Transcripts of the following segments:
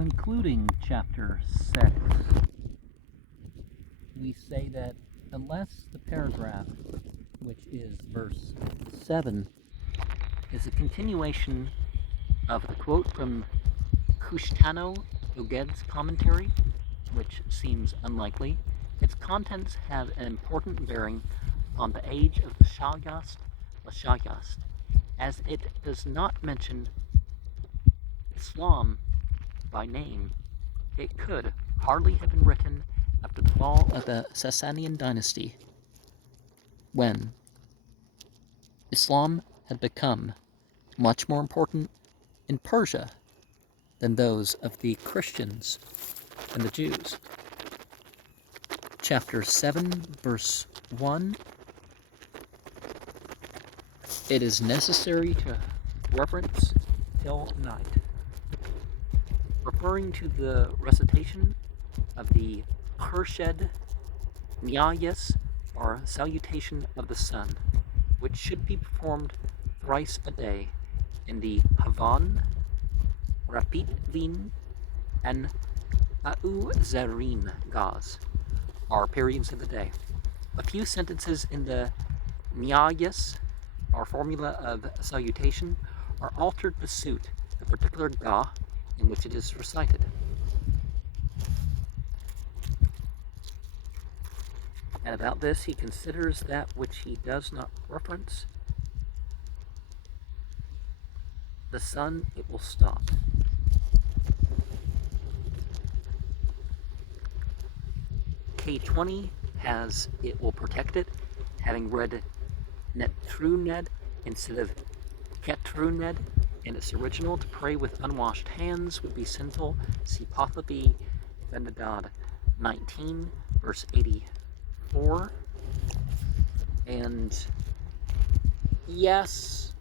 concluding chapter 6, we say that unless the paragraph, which is verse 7, is a continuation of the quote from Kushtano Oged's commentary, which seems unlikely, its contents have an important bearing on the age of the Shayast La Shayast, as it does not mention Islam by name. It could hardly have been written after the fall of the Sasanian dynasty, when Islam had become much more important in Persia than those of the Christians and the Jews. Chapter 7, verse 1. It is necessary to reverence till night, referring to the recitation of the Khurshid Nyayas, or salutation of the sun, which should be performed thrice a day in the Havan, Rapit Vin, and Au Zarin Gaz, are periods of the day. A few sentences in the Nyayas, or formula of salutation, are altered to suit the particular Ga in which it is recited. And about this, he considers that which he does not reference the sun, it will stop. K20 has it will protect it, having read Netruned instead of Ketruned in its original. To pray with unwashed hands would be sinful. See Pahlavi, Vendadad 19, verse 84. And yes,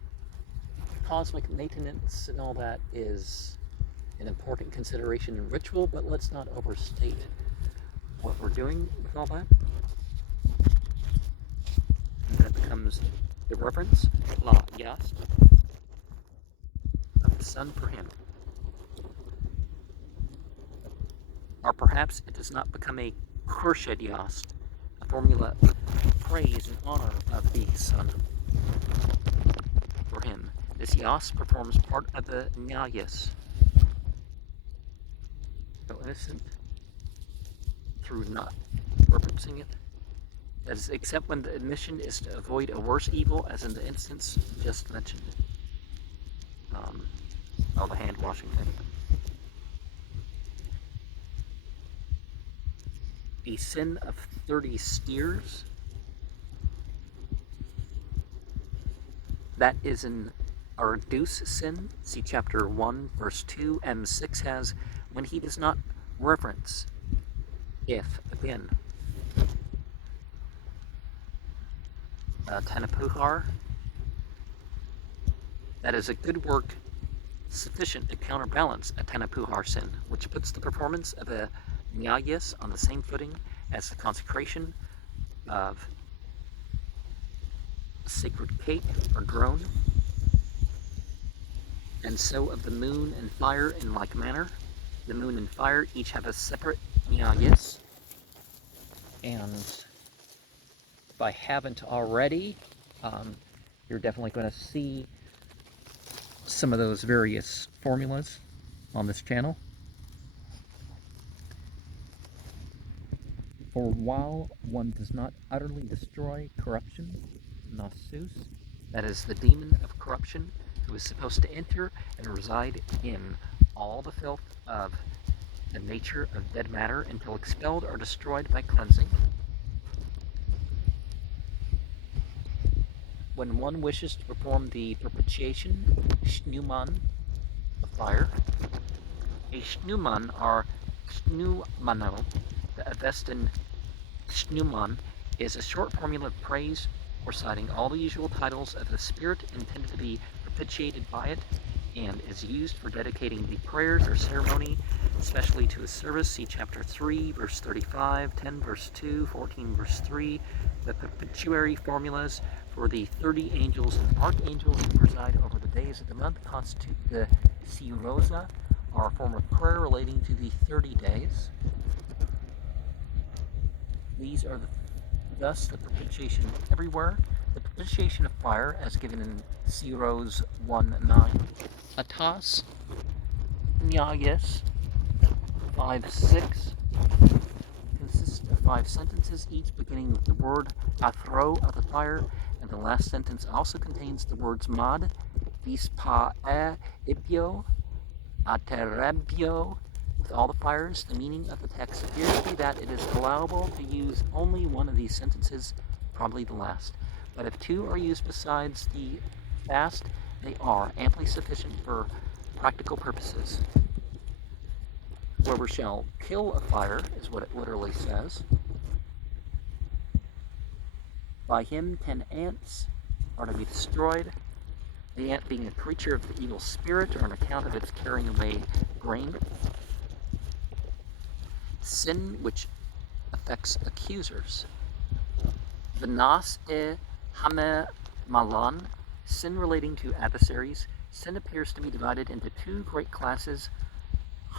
cosmic maintenance and all that is an important consideration in ritual, but let's not overstate what we're doing with all that. And then it becomes the reverence, La Yast, of the sun for him. Or perhaps it does not become a Khurshid Yast, a formula of praise and honor of the sun for him. This Yast performs part of the Nyayas, though innocent through not referencing it. That is, except when the admission is to avoid a worse evil, as in the instance just mentioned. The hand washing thing. The sin of 30 steers. That is an reduce sin. See chapter 1, verse 2. M6 has, when he does not reverence, if, again, Tanapuhar, that is a good work sufficient to counterbalance a Tanapuhar sin, which puts the performance of a Nyayas on the same footing as the consecration of a sacred cake or drone, and so of the moon and fire in like manner. The moon and fire each have a separate Nyayas, and if I haven't already, you're definitely going to see some of those various formulas on this channel. For while one does not utterly destroy corruption, Nasus, that is the demon of corruption, who is supposed to enter and reside in all the filth of the nature of dead matter until expelled or destroyed by cleansing. When one wishes to perform the propitiation, Shnuman, the fire, a Shnuman or Shnumano, the Avestan Shnuman, is a short formula of praise reciting all the usual titles of the spirit intended to be propitiated by it, and is used for dedicating the prayers or ceremony, especially to a service. See chapter 3, verse 35, 10, verse 2, 14, verse 3. The propitiatory formulas for the 30 angels and archangels who preside over the days of the month constitute the Siurosa, are a form of prayer relating to the 30 days. These are thus the propitiation everywhere. The propitiation of fire, as given in Zeros 1:9. Atas Nyayas 5:6 consists of 5 sentences, each beginning with the word athro of the fire, and the last sentence also contains the words mad, vispa ipio, aterebio. With all the fires, the meaning of the text appears to be that it is allowable to use only one of these sentences, probably the last. But if 2 are used besides the fast, they are amply sufficient for practical purposes. Whoever shall kill a fire, is what it literally says. By him 10 ants are to be destroyed, the ant being a creature of the evil spirit, or on account of its carrying away grain. Sin which affects accusers. V'nas hame malan, sin relating to adversaries. Sin appears to be divided into 2 great classes,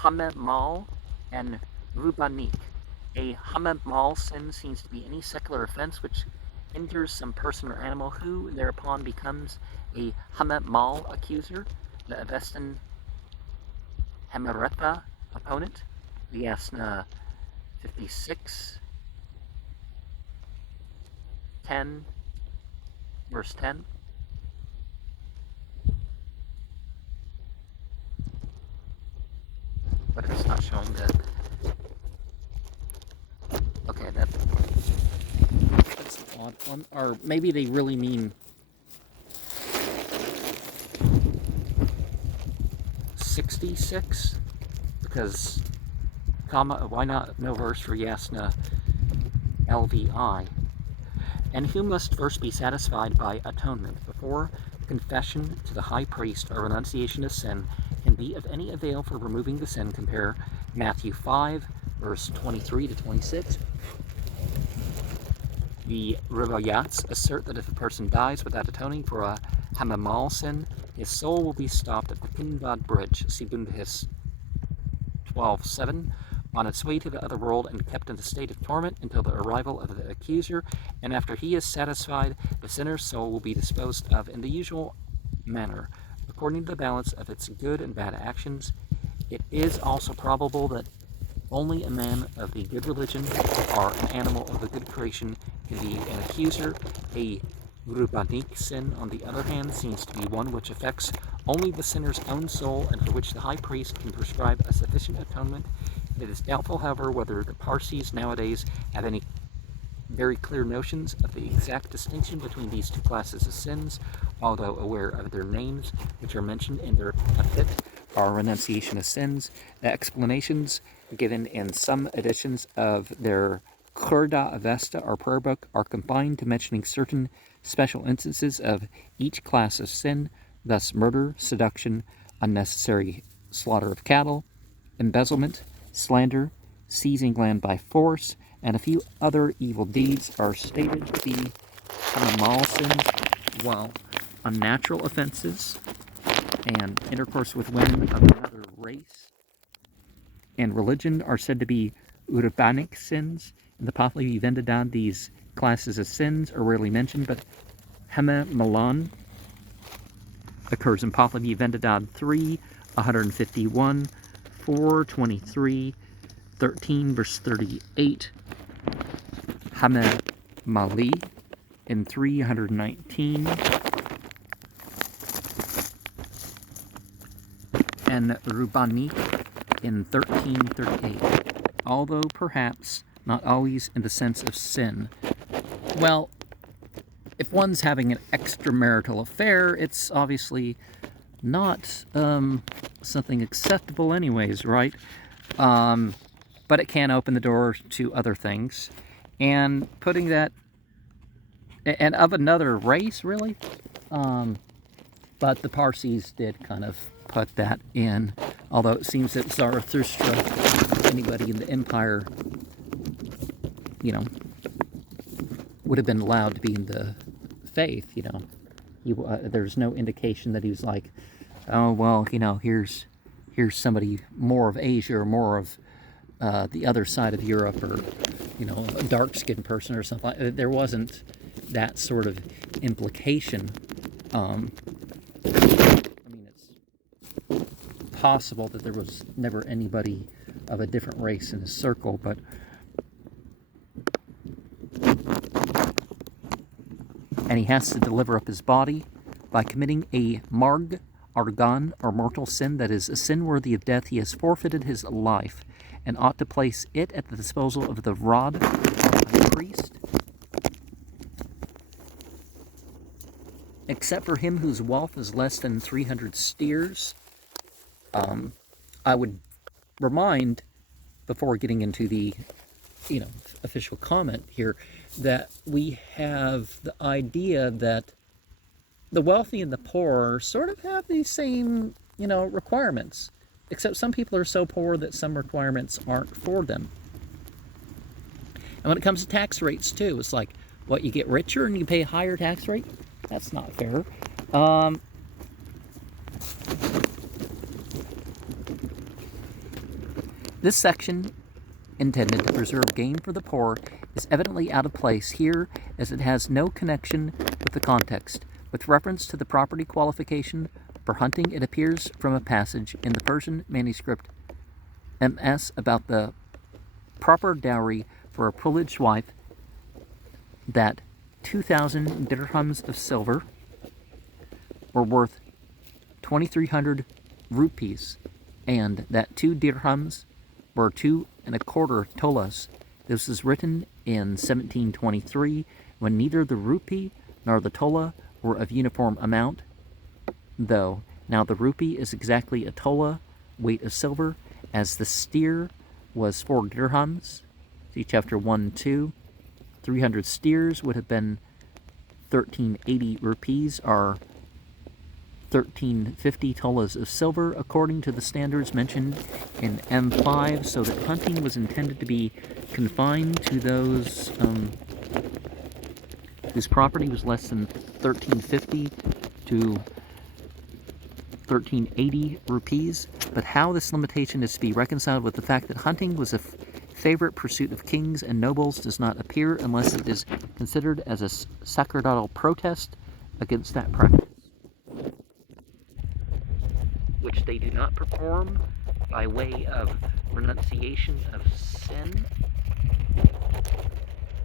hame mal and rubanik. A hame mal sin seems to be any secular offense which injures some person or animal, who thereupon becomes a hame mal accuser, the Avestan Hemeretha opponent. Vyasna 56, 10, verse 10. But it's not showing that. Okay, that's an odd one. Or maybe they really mean 66, because comma, why not no verse for Yasna LVI? And who must first be satisfied by atonement before confession to the high priest or renunciation of sin can be of any avail for removing the sin. Compare Matthew 5, verse 23 to 26. The Rivayats assert that if a person dies without atoning for a hamamal sin, his soul will be stopped at the Pinbad Bridge, see Bundahis 12:7, on its way to the other world and kept in a state of torment until the arrival of the accuser, and after he is satisfied, the sinner's soul will be disposed of in the usual manner, according to the balance of its good and bad actions. It is also probable that only a man of the good religion or an animal of the good creation can be an accuser. A rubanik sin, on the other hand, seems to be one which affects only the sinner's own soul, and for which the high priest can prescribe a sufficient atonement. It is doubtful, however, whether the Parsis nowadays have any very clear notions of the exact distinction between these 2 classes of sins, although aware of their names, which are mentioned in their Afit, or renunciation of sins. The explanations given in some editions of their Kurda Avesta, or prayer book, are combined to mentioning certain special instances of each class of sin, thus murder, seduction, unnecessary slaughter of cattle, embezzlement, slander, seizing land by force, and a few other evil deeds are stated to be hamamal sins, while unnatural offenses and intercourse with women of another race and religion are said to be urbanic sins. In the Pahlavi Vendadad, these classes of sins are rarely mentioned, but Hema Malan occurs in Pahlavi Vendadad 3, 151, 423, 13, verse 38, Hame Mali in 319, and Rubani in 1338, although perhaps not always in the sense of sin. Well, if one's having an extramarital affair, it's obviously not something acceptable anyways, right? But it can open the door to other things. And putting that, and of another race, really? But the Parsis did kind of put that in, although it seems that Zarathustra, anybody in the empire, you know, would have been allowed to be in the faith, you know. There's no indication that he was like, oh, well, you know, here's here's somebody more of Asia or more of the other side of Europe, or a dark-skinned person or something. There wasn't that sort of implication. I mean, it's possible that there was never anybody of a different race in his circle, but and he has to deliver up his body by committing a marg, argan, or mortal sin, that is, a sin worthy of death. He has forfeited his life, and ought to place it at the disposal of the rod of the priest, except for him whose wealth is less than 300 steers. I would remind, before getting into the official comment here, that we have the idea that the wealthy and the poor sort of have these same requirements, except some people are so poor that some requirements aren't for them. And when it comes to tax rates too, it's like, what, you get richer and you pay a higher tax rate? That's not fair. This section, intended to preserve gain for the poor, is evidently out of place here, as it has no connection with the context. With reference to the property qualification for hunting, it appears from a passage in the Persian manuscript MS about the proper dowry for a privileged wife, that 2,000 dirhams of silver were worth 2,300 rupees, and that 2 dirhams were 2¼ tolas. This was written in 1723, when neither the rupee nor the tola were of uniform amount, though now the rupee is exactly a tola weight of silver, as the steer was 4 dirhams. See chapter 1-2. 300 steers would have been 1,380 rupees, or 1,350 tolas of silver, according to the standards mentioned in M5, so that hunting was intended to be confined to those whose property was less than 1,350 to 1,380 rupees. But how this limitation is to be reconciled with the fact that hunting was a favorite pursuit of kings and nobles does not appear, unless it is considered as a sacerdotal protest against that practice, which they do not perform by way of renunciation of sin.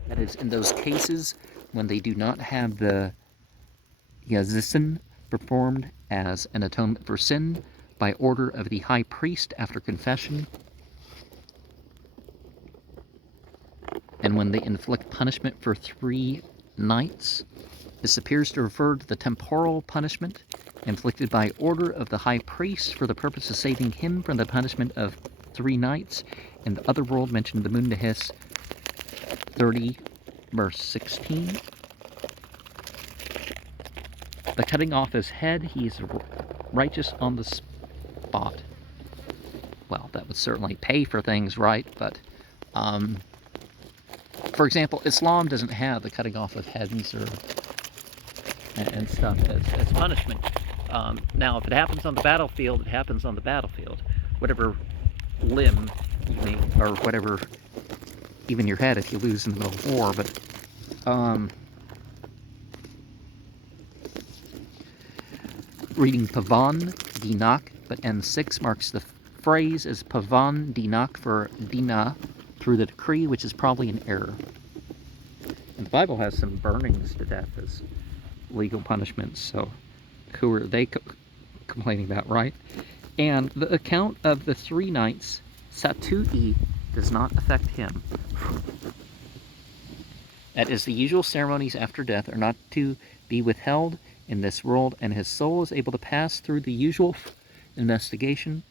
That is, in those cases when they do not have the yazison performed as an atonement for sin by order of the high priest after confession, and when they inflict punishment for 3 nights. This appears to refer to the temporal punishment inflicted by order of the high priest for the purpose of saving him from the punishment of 3 nights. In the other world mentioned the Mundahis 30, verse 16. The cutting off his head, he is righteous on the spot. Well, that would certainly pay for things, right? But, for example, Islam doesn't have the cutting off of heads and stuff as punishment. Now, if it happens on the battlefield, it happens on the battlefield. Whatever limb you may, or whatever, even your head if you lose in the middle of war. But reading Pavan Dinak, but N6 marks the phrase as Pavan Dinak for Dina through the decree, which is probably an error. And the Bible has some burnings to death as legal punishments, so who are they complaining about, right? And the account of the 3 nights, Satui, does not affect him. That is, the usual ceremonies after death are not to be withheld in this world, and his soul is able to pass through the usual investigation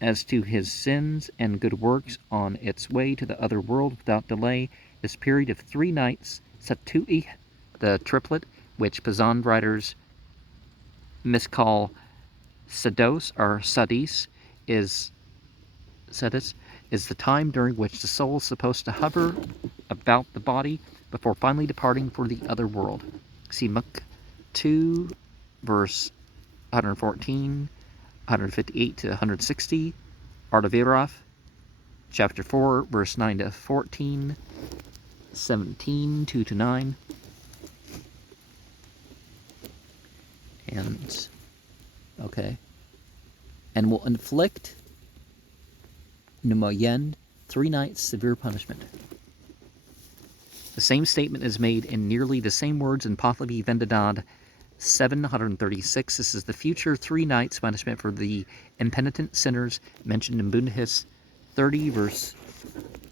as to his sins and good works on its way to the other world without delay. This period of 3 nights, Satui, the triplet, which Pazan writers miscall Sados or Sadis, is the time during which the soul is supposed to hover about the body before finally departing for the other world. See Muk 2, verse 114, 158 to 160, Artavirov, chapter 4, verse 9 to 14, 17, 2 to 9, and, okay, and will inflict Numoyen 3 nights severe punishment. The same statement is made in nearly the same words in Pahlavi Vendadad 736. This is the future 3 nights punishment for the impenitent sinners mentioned in Bundahis 30, verse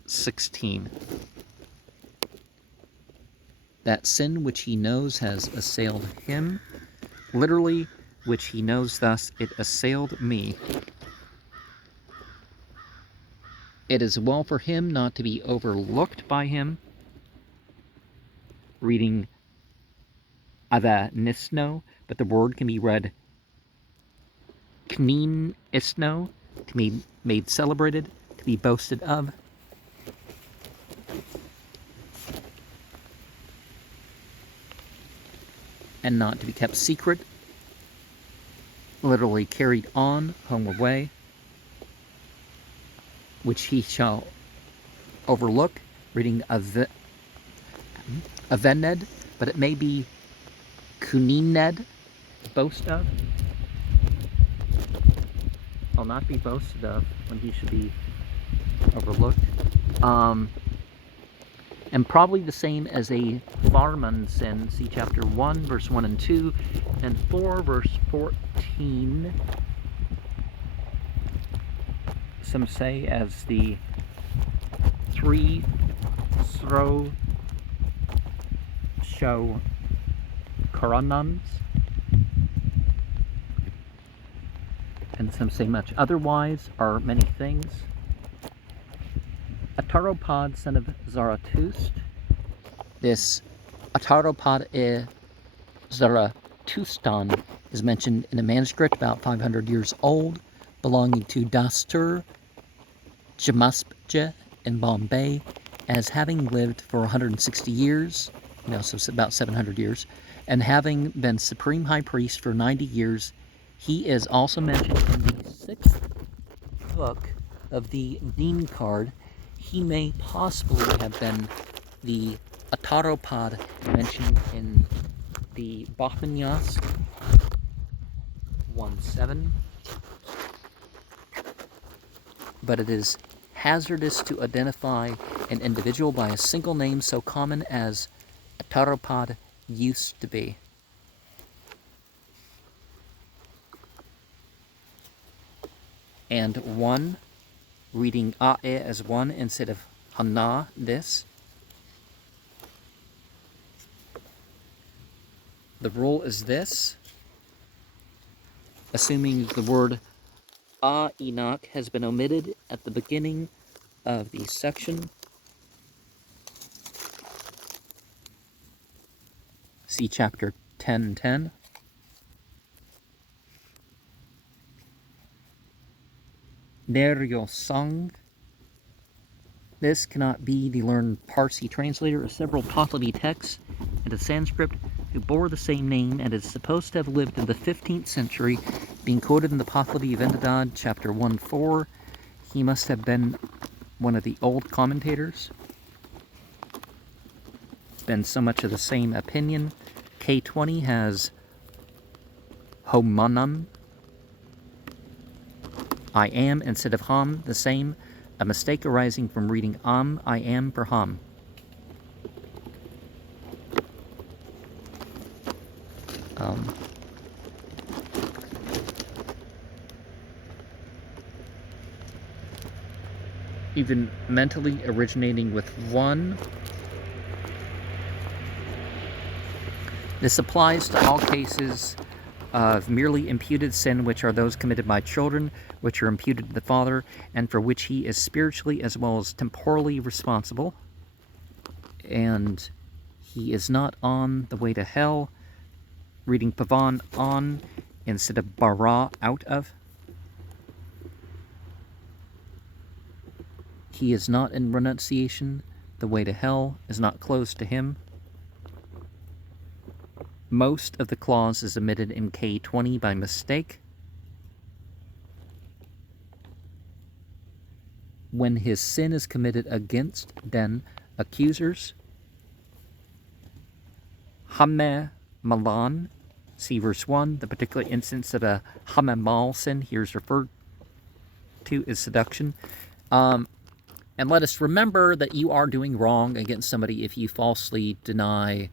16. That sin which he knows has assailed him, literally, which he knows thus, it assailed me. It is well for him not to be overlooked by him. Reading Avanisno, but the word can be read Knin Isno, to be made celebrated, to be boasted of. And not to be kept secret, literally carried on, homeward way, which he shall overlook, reading Avened, but it may be Kunined, boast of. Will not be boasted of when he should be overlooked. And probably the same as a Farman sin. See chapter 1, verse 1 and 2, and 4, verse 14. Some say as the 3 throw show Koranans, and some say much otherwise, are many things. Ataropod, son of Zarathustra. This Ataropod Zarathustran is mentioned in a manuscript about 500 years old, belonging to Dastur Jamaspje in Bombay, as having lived for 160 years, so about 700 years, and having been supreme high priest for 90 years. He is also mentioned in the 6th book of the Deen card. He may possibly have been the Ataropod mentioned in the Bhopanyas 1.7. But it is hazardous to identify an individual by a single name so common as Ataropod used to be. And 1, reading A'e as 1 instead of Hana, this. The rule is this, assuming the word Enoch has been omitted at the beginning of the section. See chapter 10:10. Neryo Song. This cannot be the learned Parsi translator of several Pahlavi texts into Sanskrit who bore the same name and is supposed to have lived in the 15th century, being quoted in the Pahlavi Vendadad, chapter 1.4. He must have been one of the old commentators. Been so much of the same opinion. K20 has homanam, I am instead of ham, the same, a mistake arising from reading I am for ham. Even mentally originating with 1. This applies to all cases of merely imputed sin, which are those committed by children, which are imputed to the father, and for which he is spiritually as well as temporally responsible. And he is not on the way to hell, reading Pavan on instead of bara, out of. He is not in renunciation, the way to hell is not closed to him. Most of the clause is omitted in K20 by mistake. when his sin is committed against den accusers. Hamme malan, see verse 1. The particular instance of a hamme mal sin here is referred to is seduction. And let us remember that you are doing wrong against somebody if you falsely deny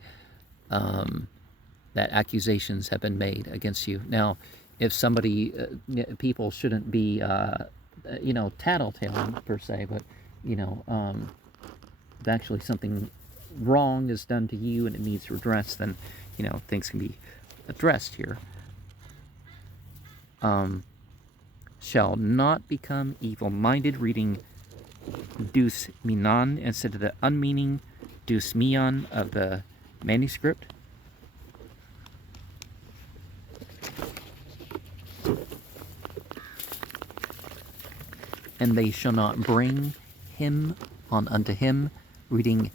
that accusations have been made against you. Now, if somebody, people shouldn't be, tattletaling per se, but, if actually something wrong is done to you and it needs redress, then, things can be addressed here. Shall not become evil-minded, reading dus minan instead of the unmeaning dus mian of the manuscript. And they shall not bring him on unto him, reading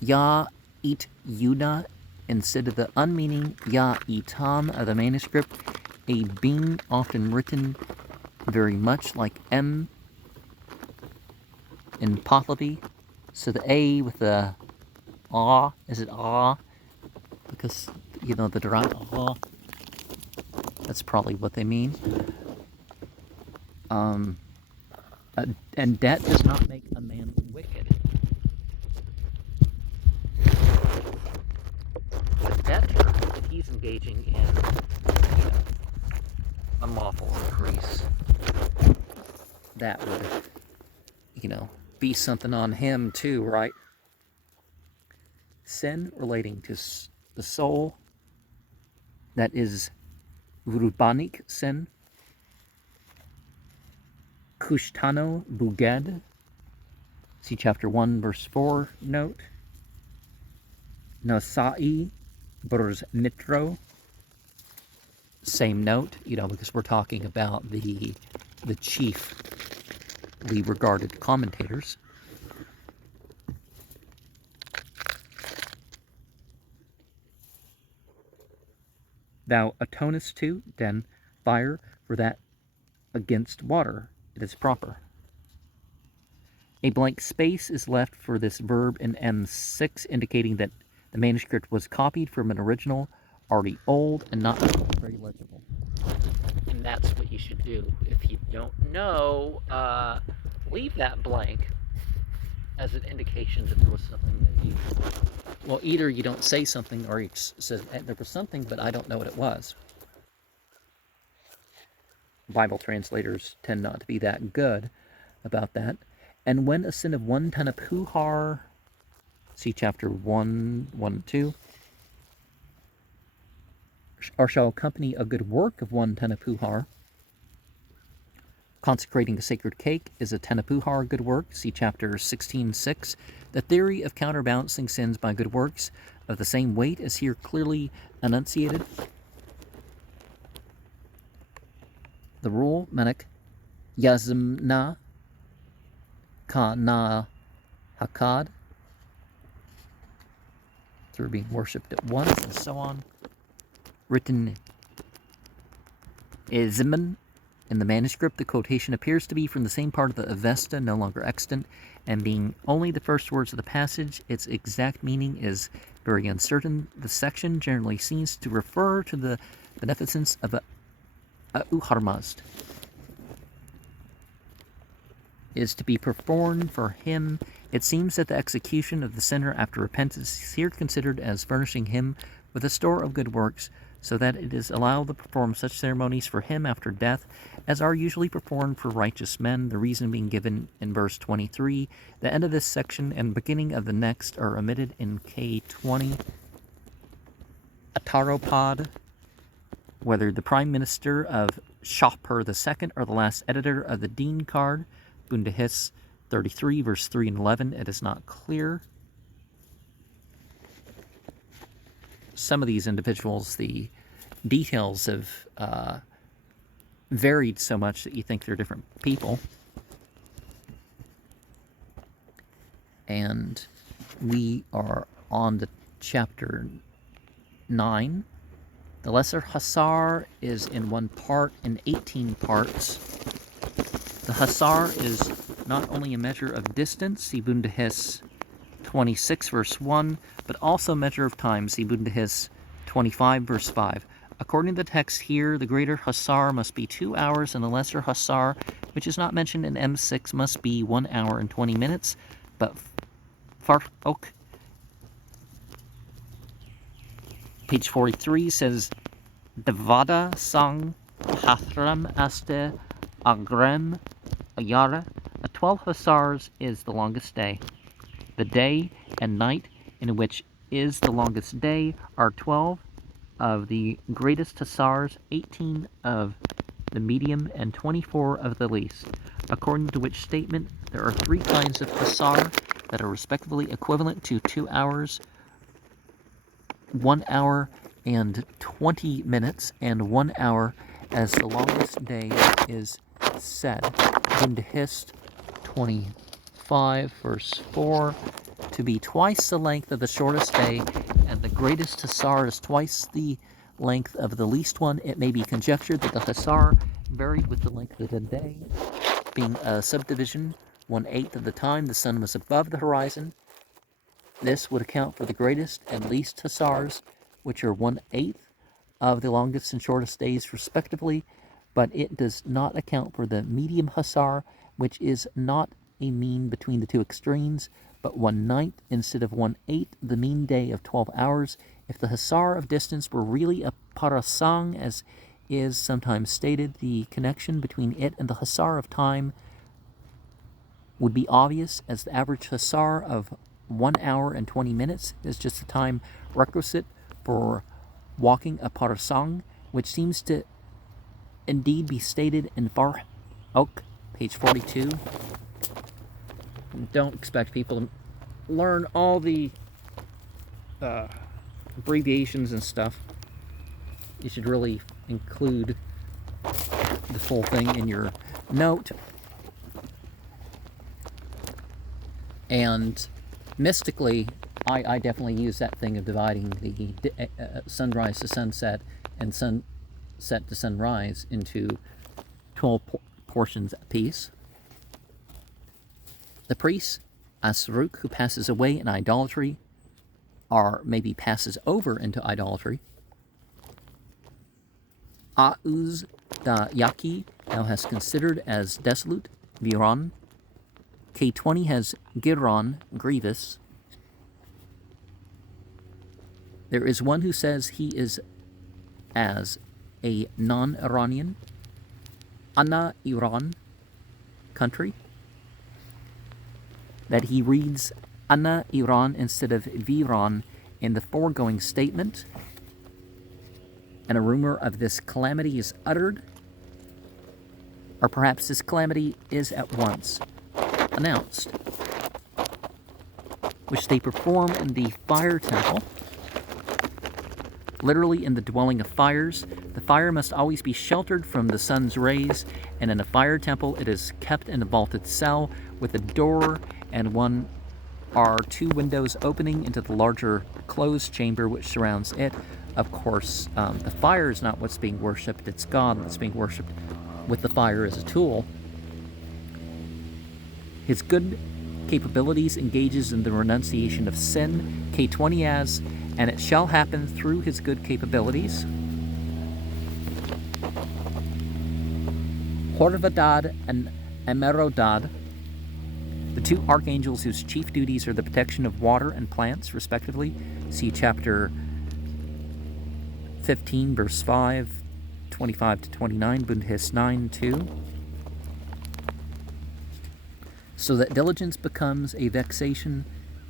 ya it yuda instead of the unmeaning ya itam of the manuscript, a being often written very much like M in Pahlavi. So the A with the ah, is it ah? Because, the direct ah, that's probably what they mean. And debt does not make a man wicked. The debtor, if he's engaging in unlawful increase, that would, be something on him too, right? Sin relating to the soul, that is Rubanik sin. Kushtano Buged, see chapter 1, verse 4 note. Nasai Burz Mitro, same note, because we're talking about the chiefly regarded commentators. Thou atonest to, then, fire, for that against water it is proper. A blank space is left for this verb in M6, indicating that the manuscript was copied from an original already old and not very legible. And that's what you should do. If you don't know, leave that blank as an indication that there was something that you... Well, either you don't say something or it says there was something, but I don't know what it was. Bible translators tend not to be that good about that. And when a sin of one tanapuhar, see chapter 1, 1 and 2, or shall accompany a good work of one tanapuhar, consecrating a sacred cake is a tanapuhar good work, see chapter 16:6. The theory of counterbalancing sins by good works of the same weight is here clearly enunciated. The rule, Menek, Yazmna Ka Na Hakad, through being worshipped at once, and so on. Written Izman in the manuscript, the quotation appears to be from the same part of the Avesta, no longer extant, and being only the first words of the passage, its exact meaning is very uncertain. The section generally seems to refer to the beneficence of a Uharmazd, is to be performed for him. It seems that the execution of the sinner after repentance is here considered as furnishing him with a store of good works, so that it is allowed to perform such ceremonies for him after death as are usually performed for righteous men, the reason being given in verse 23. The end of this section and beginning of the next are omitted in K20. Ataropod, whether the Prime Minister of Shapur II or the last editor of the Dean card, Bundahis 33, verse 3 and 11, it is not clear. Some of these individuals, the details have varied so much that you think they're different people. And we are on to chapter 9. The Lesser Hasar is in one part in 18 parts. The Hasar is not only a measure of distance, see Bundahis 26 verse 1, but also a measure of time, see Bundahis 25 verse 5. According to the text here, the greater Hussar must be 2 hours, and the lesser Hussar, which is not mentioned in M6, must be 1 hour and 20 minutes. But Farok, page 43, says, Devada sang Hathram aste agrem ayara. A 12 Hussars is the longest day. The day and night in which is the longest day are 12 of the greatest Hussars, 18 of the medium, and 24 of the least, according to which statement there are 3 kinds of Hussar that are respectively equivalent to 2 hours, 1 hour and 20 minutes, and 1 hour as the longest day is said. Bundahist 25 verse 4, to be twice the length of the shortest day, and the greatest Hussar is twice the length of the least one. It may be conjectured that the Hussar varied with the length of the day, being a subdivision 1/8 of the time the sun was above the horizon. This would account for the greatest and least Hussars, which are 1/8 of the longest and shortest days respectively, but it does not account for the medium Hussar, which is not a mean between the two extremes, but 1/9 instead of 1/8 the mean day of 12 hours. If the Hussar of distance were really a parasang, as is sometimes stated, the connection between it and the Hussar of time would be obvious, as the average Hussar of 1 hour and 20 minutes is just the time requisite for walking a parasang, which seems to indeed be stated in Farok, page 42. Don't expect people to learn all the abbreviations and stuff. You should really include the full thing in your note. And mystically, I definitely use that thing of dividing the sunrise to sunset and sunset to sunrise into 12 portions apiece. The priest, Asruk, who passes away in idolatry, or maybe passes over into idolatry. Auz da Yaki now has considered as desolate, Viron. K20 has Giron, grievous. There is one who says he is as a non-Iranian, Anna Iran, country, that he reads Anna Iran instead of Viron in the foregoing statement, and a rumor of this calamity is uttered, or perhaps this calamity is at once announced, which they perform in the fire temple, literally in the dwelling of fires. The fire must always be sheltered from the sun's rays, and in a fire temple it is kept in a vaulted cell with a door and 1 or 2 windows opening into the larger closed chamber which surrounds it. Of course, the fire is not what's being worshipped, it's God that's being worshipped with the fire as a tool. His good capabilities engages in the renunciation of sin, K20 as, and it shall happen through his good capabilities. Horvadad and Emerodad, the 2 archangels whose chief duties are the protection of water and plants, respectively. See chapter 15, verse 5, 25 to 29, Bundhis 9:2. So that diligence becomes a vexation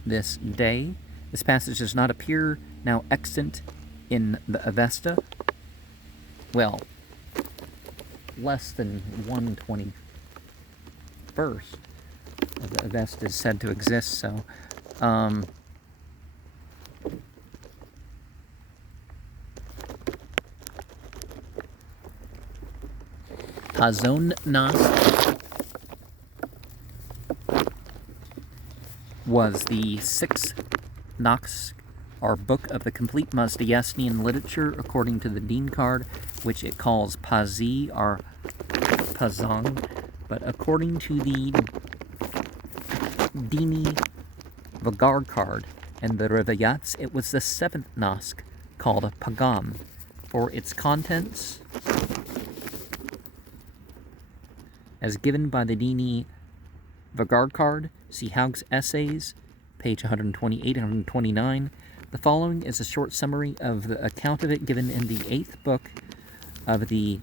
this day. This passage does not appear now extant in the Avesta. Well, less than 1/21st of the Avesta is said to exist, so Hazon Nas was the 6th Nox, or book of the complete Mazdayastian literature, according to the Dean card, which it calls Pazi or Pazang, but according to the Dini Vagar card, and the Revayats, it was the seventh Nask, called a Pagam. For its contents, as given by the Dini Vagar card, see Haug's Essays, page 128 and 129. The following is a short summary of the account of it given in the 8th book of the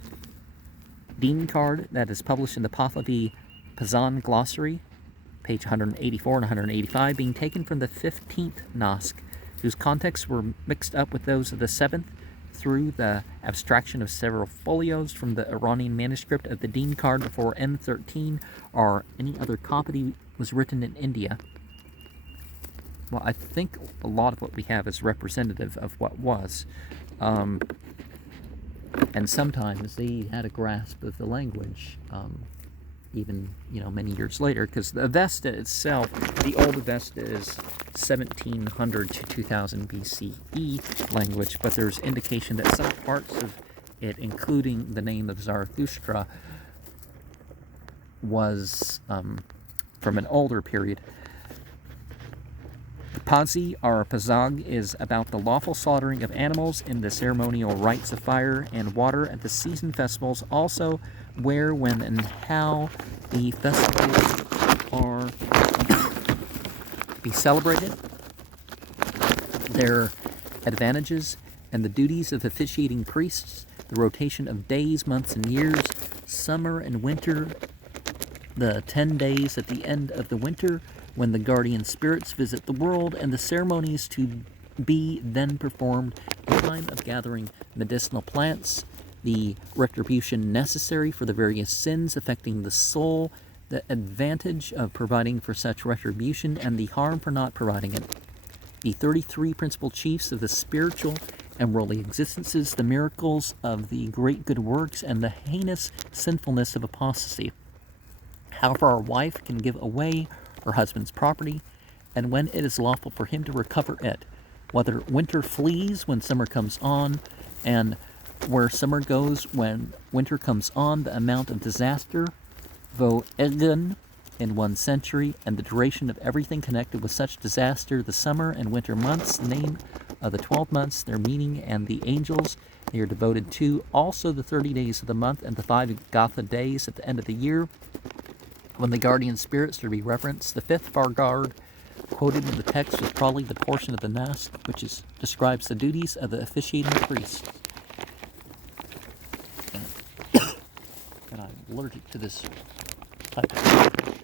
Dini card that is published in the Pahlavi Pazan Glossary, page 184 and 185, being taken from the 15th Nask, whose contexts were mixed up with those of the 7th through the abstraction of several folios from the Iranian manuscript of the Dini card before N13 or any other copy was written in India. Well, I think a lot of what we have is representative of what was. And sometimes they had a grasp of the language, even, many years later, because the Avesta itself, the old Avesta is 1700 to 2000 BCE language, but there's indication that some parts of it, including the name of Zarathustra, was from an older period. Pazi, or Pazag, is about the lawful slaughtering of animals in the ceremonial rites of fire and water at the season festivals, also where, when, and how the festivals are be celebrated, their advantages, and the duties of officiating priests, the rotation of days, months, and years, summer and winter, the 10 days at the end of the winter, when the guardian spirits visit the world, and the ceremonies to be then performed, the time of gathering medicinal plants, the retribution necessary for the various sins affecting the soul, the advantage of providing for such retribution, and the harm for not providing it. The 33 principal chiefs of the spiritual and worldly existences, the miracles of the great good works, and the heinous sinfulness of apostasy. How far a wife can give away her husband's property, and when it is lawful for him to recover it, whether winter flees when summer comes on, and where summer goes when winter comes on, the amount of disaster, vo egun, in 1 century, and the duration of everything connected with such disaster, the summer and winter months, the name of the 12 months, their meaning, and the angels they are devoted to, also the 30 days of the month, and the 5 Gatha days at the end of the year, when the guardian spirits are to be referenced. The 5th Vargard quoted in the text was probably the portion of the Nask which describes the duties of the officiating priest. And I'm allergic to this type of